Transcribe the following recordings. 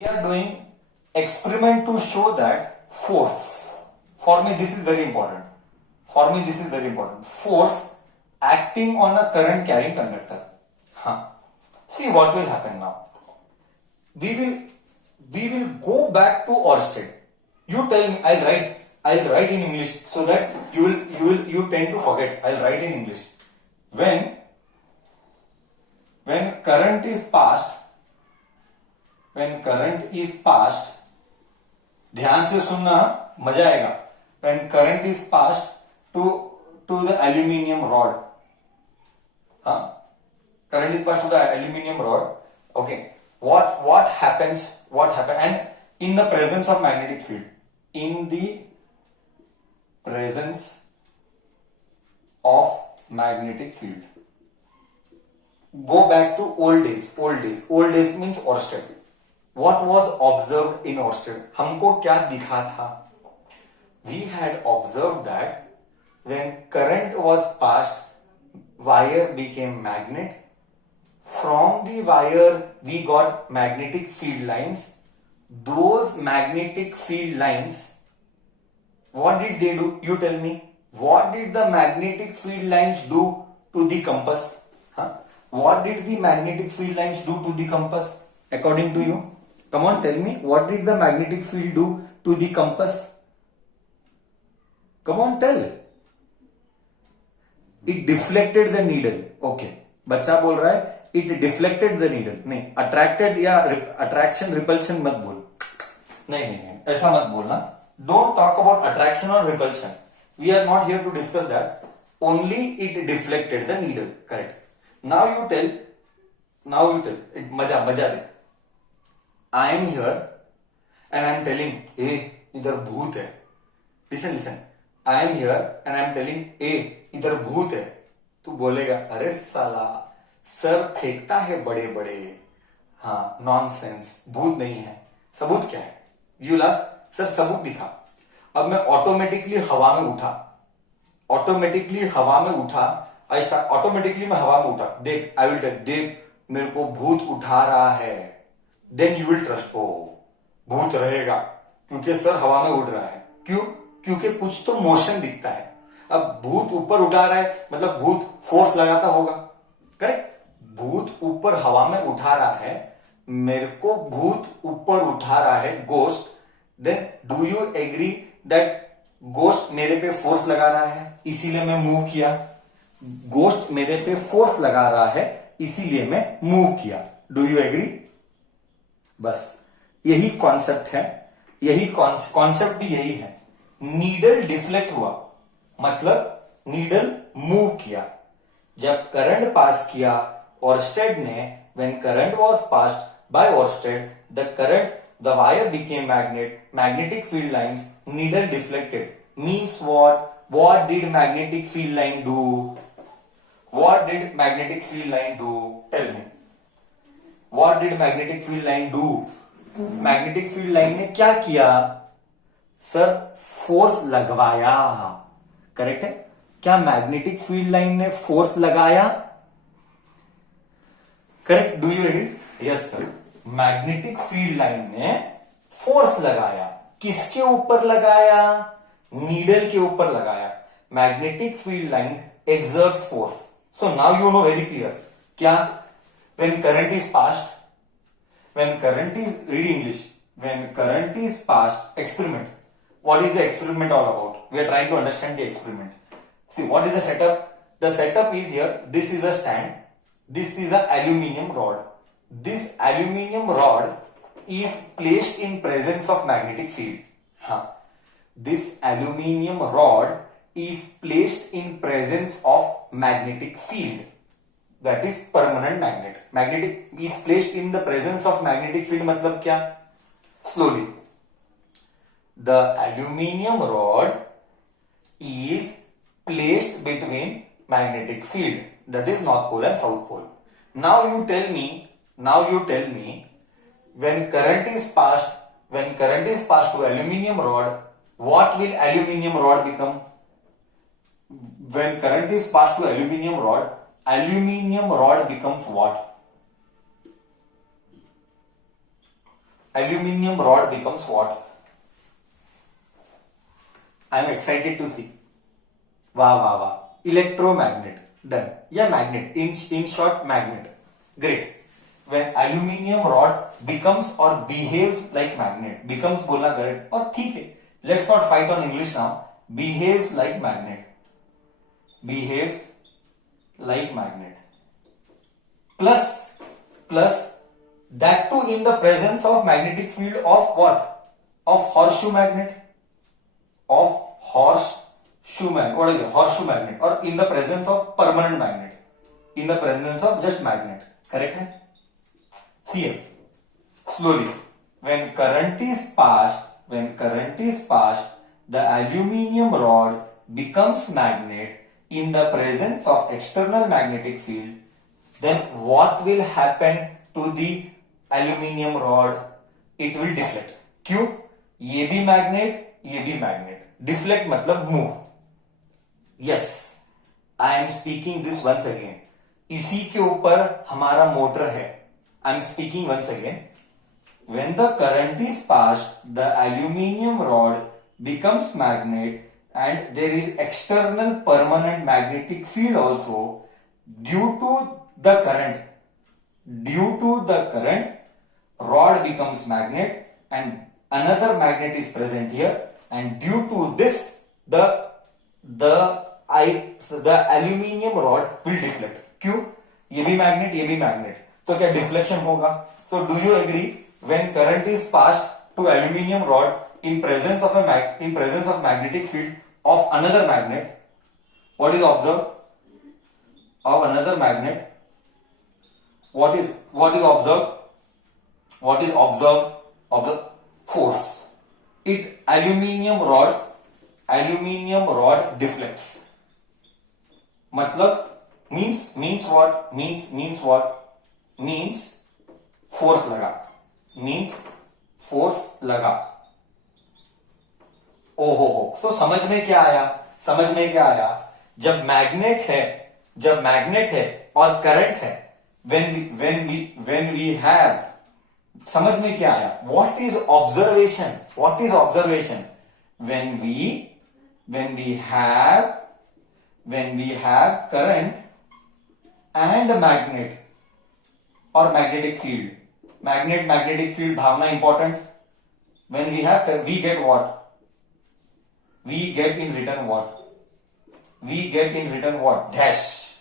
We are doing experiment to show that force. For me, this is very important. For me, this is very important. Force acting on a current carrying conductor. Huh. See what will happen now. We will go back to Orsted. You tell me. I'll write in English so that you tend to forget. I'll write in English. When current is passed, ध्यान से सुनना, मजा आएगा. When current is passed to the aluminium rod, current is passed to the aluminium rod. Okay, what happens? And in the presence of magnetic field, in the presence of magnetic field. Go back to old days. Old days means Orsted. What was observed in Orsted? हमको क्या दिखा था? We had observed that when current was passed, wire became magnet. From the wire we got magnetic field lines. Those magnetic field lines, what did they do? You tell me. What did the magnetic field lines do to the compass? What did the magnetic field lines do to the compass according to you? Come on, tell me. What did the magnetic field do to the compass? Come on, tell. It deflected the needle. Okay. बच्चा बोल रहा है it deflected the needle. नहीं, attracted या attraction repulsion मत बोल. नहीं, ऐसा मत बोलना. Don't talk about attraction or repulsion. We are not here to discuss that. Only it deflected the needle. Correct. Now you tell. मजा दे. I am here and I am telling, hey, इधर भूत है. Listen. I am here and I am telling, hey, इधर भूत है. तू बोलेगा, अरे साला, सर फेंकता है बड़े बड़े. हाँ, नॉनसेंस, भूत नहीं है. सबूत क्या है? यू लास्ट, सर सबूत दिखा. अब मैं ऑटोमेटिकली हवा में उठा. ऑटोमेटिकली मैं हवा में उठा. देख, आई विल टेल, देख मेरे को भूत उठा रहा है. Then you will trust. ओ, भूत रहेगा क्योंकि सर हवा में उड़ रहा है. क्यों? क्योंकि कुछ तो मोशन दिखता है. अब भूत ऊपर उठा रहा है मतलब भूत फोर्स लगाता होगा. करेक्ट. भूत ऊपर हवा में उठा रहा है, मेरे को भूत ऊपर उठा रहा है, ghost. Then do you agree that ghost मेरे पे फोर्स लगा रहा है, इसीलिए मैं मूव किया. गोस्ट मेरे पे फोर्स लगा रहा है, इसीलिए मैं मूव किया. Do you agree? बस यही कॉन्सेप्ट है. यही कॉन्सेप्ट भी यही है. नीडल डिफ्लेक्ट हुआ मतलब नीडल मूव किया. जब करंट पास किया ओर्स्टेड ने, when current was passed by Oersted, the wire became magnetic field lines, needle deflected. Means what did magnetic field line do? What did magnetic field line do? Tell me. What did magnetic field line do? Magnetic field line ने क्या किया? Sir force लगवाया. Correct है. क्या magnetic field line ने force लगाया? Correct. Do you agree? Yes sir. Magnetic field line ने force लगाया. किसके ऊपर लगाया? नीडल के ऊपर लगाया. Magnetic field line exerts force. So now you know very clear. क्या? When current is passed, read English. When current is passed, experiment. What is the experiment all about? We are trying to understand the experiment. See, what is the setup? The setup is here. This is a stand. This is an aluminium rod. This aluminium rod is placed in presence of magnetic field. This aluminium rod is placed in presence of magnetic field. That is permanent magnet. Magnetic is placed in the presence of magnetic field. मतलब क्या? Slowly. The aluminium rod is placed between magnetic field. That is north pole and south pole. Now you tell me, when current is passed to aluminium rod, what will aluminium rod become? When current is passed to aluminium rod becomes what? Aluminium rod becomes what? I am excited to see. वाह वाह वाह. Electromagnet. Done. Yeah, magnet. In short, magnet. Great. When aluminium rod becomes or behaves like magnet. Becomes बोलना correct. और ठीक है. Let's not fight on English now. Behaves like magnet. Behaves like magnet. Plus that too in the presence of magnetic field of what? Of horseshoe magnet. Of horseshoe magnet. What is it? Horseshoe magnet. Or in the presence of permanent magnet. In the presence of just magnet. Correct है? See here. Slowly. When current is passed, the aluminium rod becomes magnet in the presence of external magnetic field. Then what will happen to the aluminium rod? It will deflect. क्यों? ये भी magnet. Deflect मतलब move. Yes, I am speaking this once again. इसी के ऊपर हमारा motor है. I am speaking once again. When the current is passed, the aluminium rod becomes magnet and there is external permanent magnetic field also. Due to the current, rod becomes magnet and another magnet is present here, and due to this the aluminium rod will deflect. क्यों? ये भी magnet, तो क्या deflection होगा? So do you agree? When current is passed to aluminium rod in presence of magnetic field of another magnet, what is observed? Of another magnet, what is observed? Observe force. Aluminium rod deflects. मतलब means what? Means force लगा. ओहो. So समझ में क्या आया? जब magnet है और करंट है, when we have, समझ में क्या आया? What is observation? When we have current and magnet or magnetic field. Magnetic field Bhavna important. When we have, we get what? We get in return what? Dash.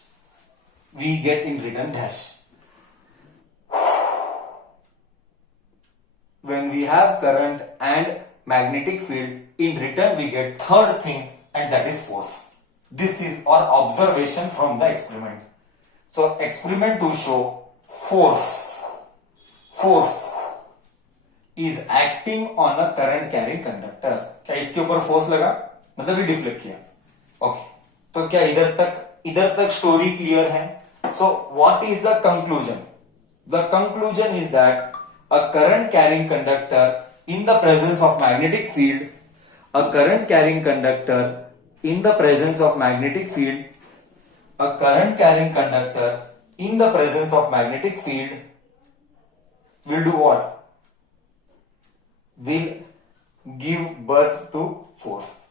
We get in return dash. When we have current and magnetic field, in return we get third thing, and that is force. This is our observation from the experiment. So experiment to show force is acting on a current carrying conductor. क्या इसके ऊपर force लगा? मतलब ये deflect किया. Okay. तो क्या इधर तक स्टोरी क्लियर है? So what is the conclusion? The conclusion is that a current carrying conductor in the presence of magnetic field, a current carrying conductor in the presence of magnetic field will do what? Will give birth to force.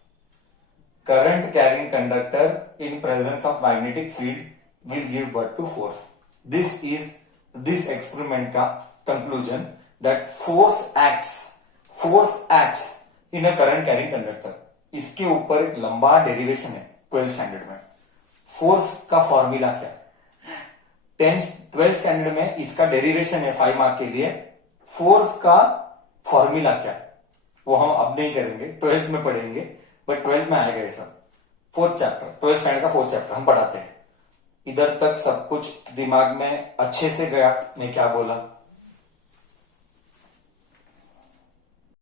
Current carrying conductor in presence of magnetic field will give birth to force. This is this experiment का conclusion, that force acts in a current carrying conductor. इसके ऊपर एक लंबा derivation है 12th standard में. Force का formula क्या? 12th standard में इसका डेरिवेशन है 5 मार्क के लिए. फोर्स का फॉर्मूला क्या? वो हम अब नहीं करेंगे, 12th में पढ़ेंगे, बट 12th में आएगा ये सब. 4th चैप्टर, 12th स्टैंडर्ड का 4th चैप्टर हम पढ़ाते हैं. इधर तक सब कुछ दिमाग में अच्छे से गया? मैं क्या बोला?